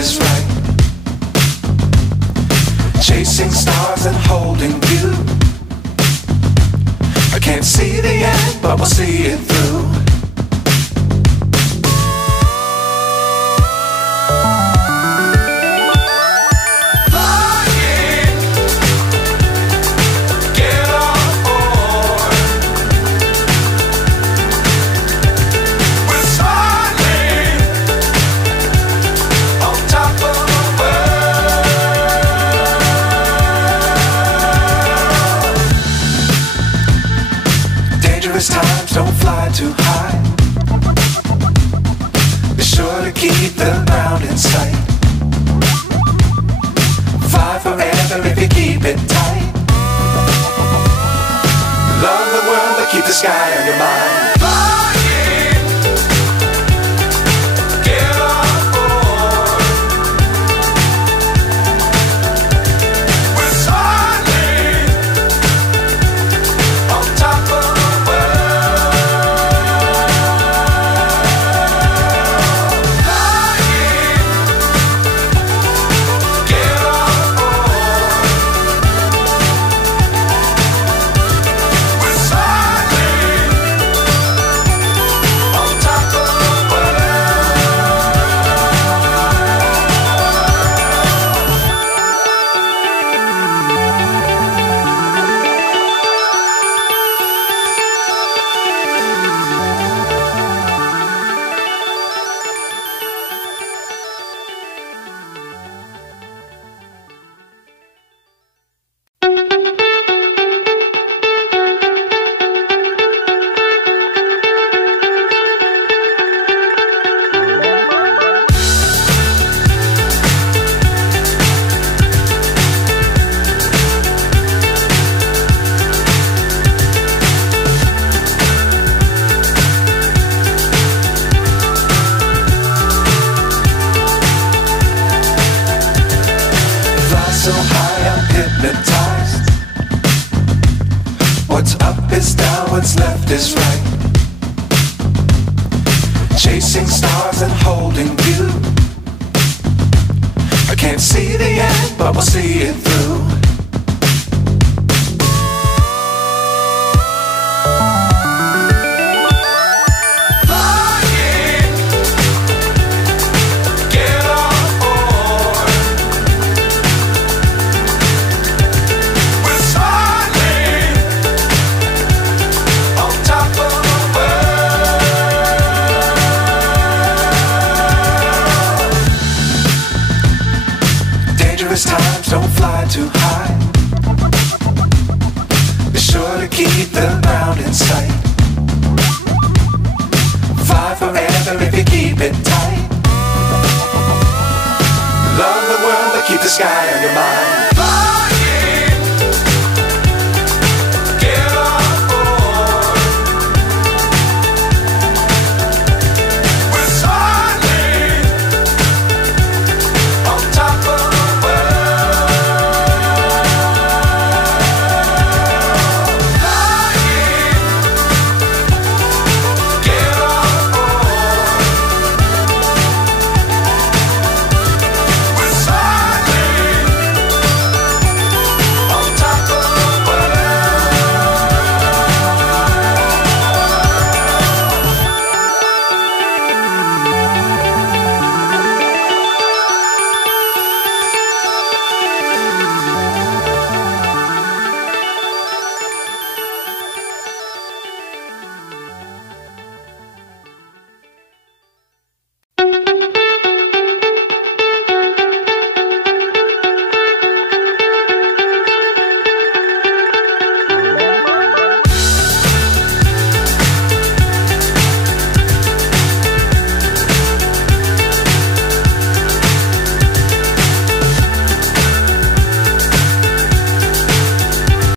is right. Chasing stars and holding you. I can't see the end, but we'll see it through. Times don't fly too high. Be sure to keep the ground in sight. Fly forever if you keep it tight. Love the world but keep the sky on your mind. So high I'm hypnotized. What's up is down, what's left is right. Chasing stars and holding you. I can't see the end, but we'll see it through. Times don't fly too high. Be sure to keep the ground in sight. Fly forever if you keep it tight. Love the world but keep the sky on your mind.